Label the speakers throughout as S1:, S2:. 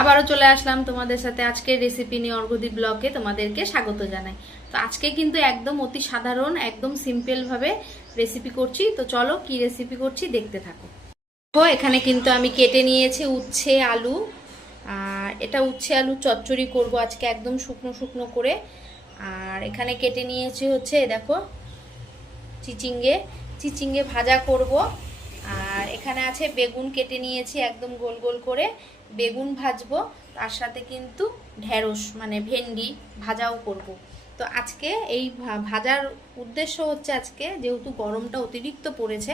S1: আবারও চলে আসলাম তোমাদের সাথে আজকের রেসিপি নিয়ে অর্ঘদীপ ব্লকে তোমাদেরকে স্বাগত জানাই। তো আজকে কিন্তু একদম অতি সাধারণ, একদম সিম্পলভাবে রেসিপি করছি। তো চলো কি রেসিপি করছি দেখতে থাকো। তো এখানে কিন্তু আমি কেটে নিয়েছি উচ্ছে, আলু। আর এটা উচ্ছে, আলু চচ্চড়ি করব আজকে একদম শুকনো শুকনো করে। আর এখানে কেটে নিয়েছি হচ্ছে, দেখো, চিচিঙ্গে। চিচিঙ্গে ভাজা করব। এখানে আছে বেগুন কেটে নিয়েছি একদম গোল গোল করে। বেগুন ভাজবো, তার সাথে কিন্তু ঢেঁড়স মানে ভেন্ডি ভাজাও করব। তো আজকে এই ভাজার উদ্দেশ্য হচ্ছে আজকে, যেহেতু গরমটা অতিরিক্ত পড়েছে,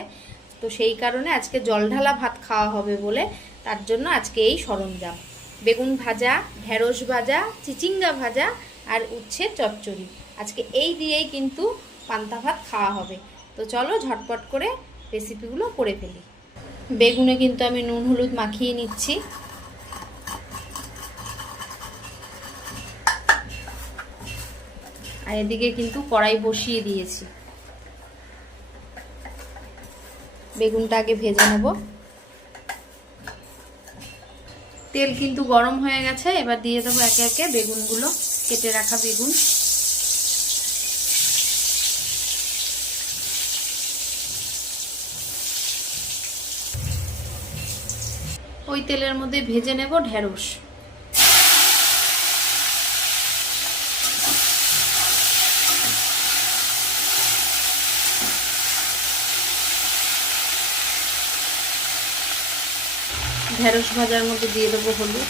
S1: তো সেই কারণে আজকে জলঢালা ভাত খাওয়া হবে বলে, তার জন্য আজকে এই সরঞ্জাম। বেগুন ভাজা, ঢেঁড়স ভাজা, চিচিঙ্গা ভাজা আর উচ্ছে চচ্চড়ি। আজকে এই দিয়েই কিন্তু পান্তা ভাত খাওয়া হবে। তো চলো ঝটপট করে রেসিপিগুলো করে ফেলি। বেগুনে কিন্তু আমি নুন, হলুদ মাখিয়ে নিচ্ছি। আর এদিকে কিন্তু কড়াই বসিয়ে দিয়েছি। বেগুনটা আগে ভেজে নেব। তেল কিন্তু গরম হয়ে গেছে, এবার দিয়ে দেবো একে একে বেগুনগুলো, কেটে রাখা বেগুন। ওই তেলের মধ্যে ভেজে নেব ঢেঁড়স। ঢেঁড়স ভাজার মধ্যে দিয়ে দেবো হলুদ।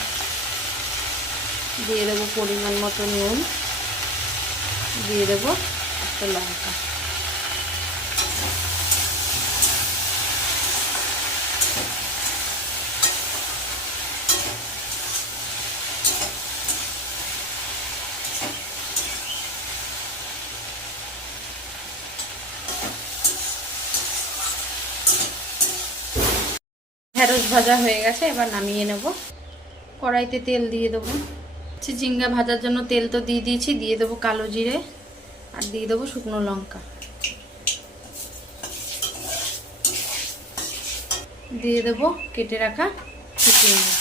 S1: দিয়ে দেবো পরিমাণ মতো নুন। দিয়ে দেবো একটা লঙ্কা। ঢেঁড়স ভাজা হয়ে গেছে, এবার নামিয়ে নেব। কড়াইতে তেল দিয়ে দেবো। চিচিঙ্গা ভাজার জন্য তেল তো দিয়ে দিয়েছি, দিয়ে দেবো কালো জিরে আর দিয়ে দেবো শুকনো লঙ্কা। দিয়ে দেবো কেটে রাখা চিচিঙ্গা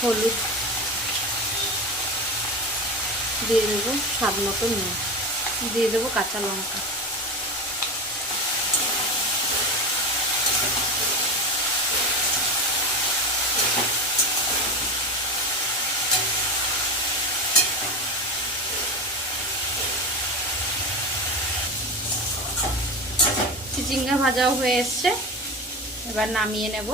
S1: হলুদ দিয়ে দেবো স্বাদ মতো নুন। দিয়ে দেবো কাঁচা লঙ্কা। চিচিঙ্গা ভাজাও হয়ে এসছে। এবার নামিয়ে নেব।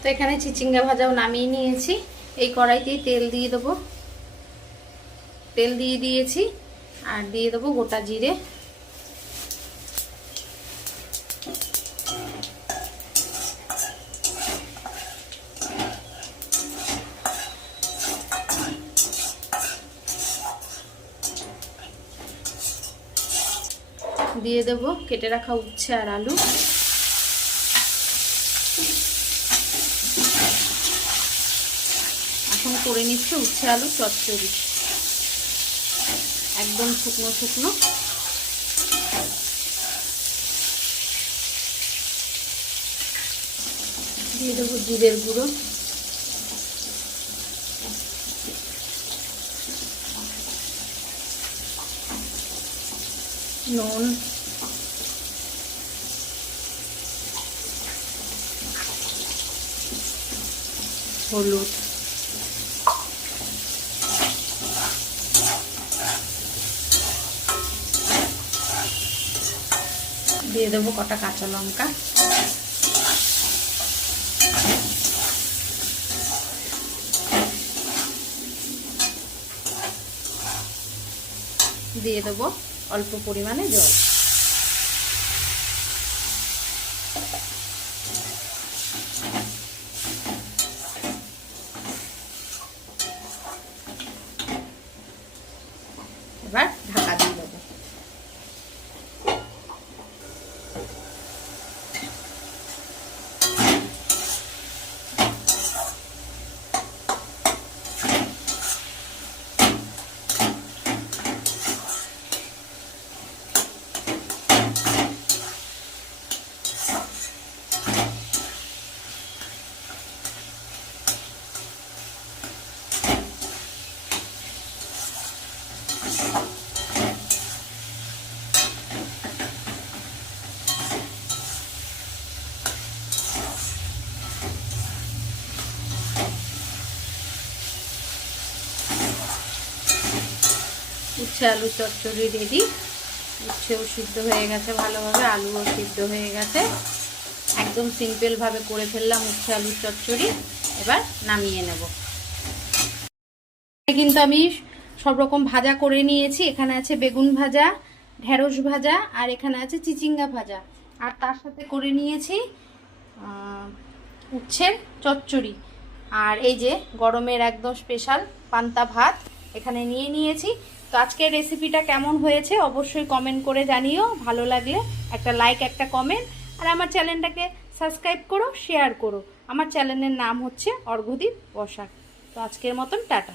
S1: তো এখানে চিচিঙ্গা ভাজাও নামিয়ে নিয়েছি। এই কড়াইতেই তেল দিয়ে দেবো। তেল দিয়ে দিয়েছি আর দিয়ে দেবো গোটা জিরে। দিয়ে দেবো কেটে রাখা উচ্ছে আর আলু এখন করে নিচ্ছে উচ্ছে আলু চচ্চড়ি। একদম শুকনো শুকনো। দিয়ে দেবো জিরের গুঁড়ো। নুন। হলুদ। দিয়ে দেবো কটা কাঁচা লঙ্কা। দিয়ে দেবো অল্প পরিমাণে জল এবার ঢাকা দিয়ে দেবো উচ্ছে আলু চচ্চড়ি রেডি। উচ্ছেও সিদ্ধ হয়ে গেছে ভালোভাবে, আলুও সিদ্ধ হয়ে গেছে। একদম সিম্পলভাবে করে ফেললাম উচ্ছে আলুর চচ্চড়ি। এবার নামিয়ে নেব। কিন্তু আমি সব রকম ভাজা করে নিয়েছি। এখানে আছে বেগুন ভাজা, ঢেঁড়স ভাজা, আর এখানে আছে চিচিঙ্গা ভাজা। আর তার সাথে করে নিয়েছি উচ্ছের চচ্চড়ি। আর এই যে গরমের একদম স্পেশাল পান্তা ভাত এখানে নিয়ে নিয়েছি। তো আজকের রেসিপিটা কেমন হয়েছে অবশ্যই কমেন্ট করে জানিও। ভালো লাগলে একটা লাইক একটা কমেন্ট আর আমার চ্যানেলটাকে সাবস্ক্রাইব করো শেয়ার করো। আমার চ্যানেলের নাম হচ্ছে অর্ঘদীপ বসাক। তো আজকের মতন টাটা।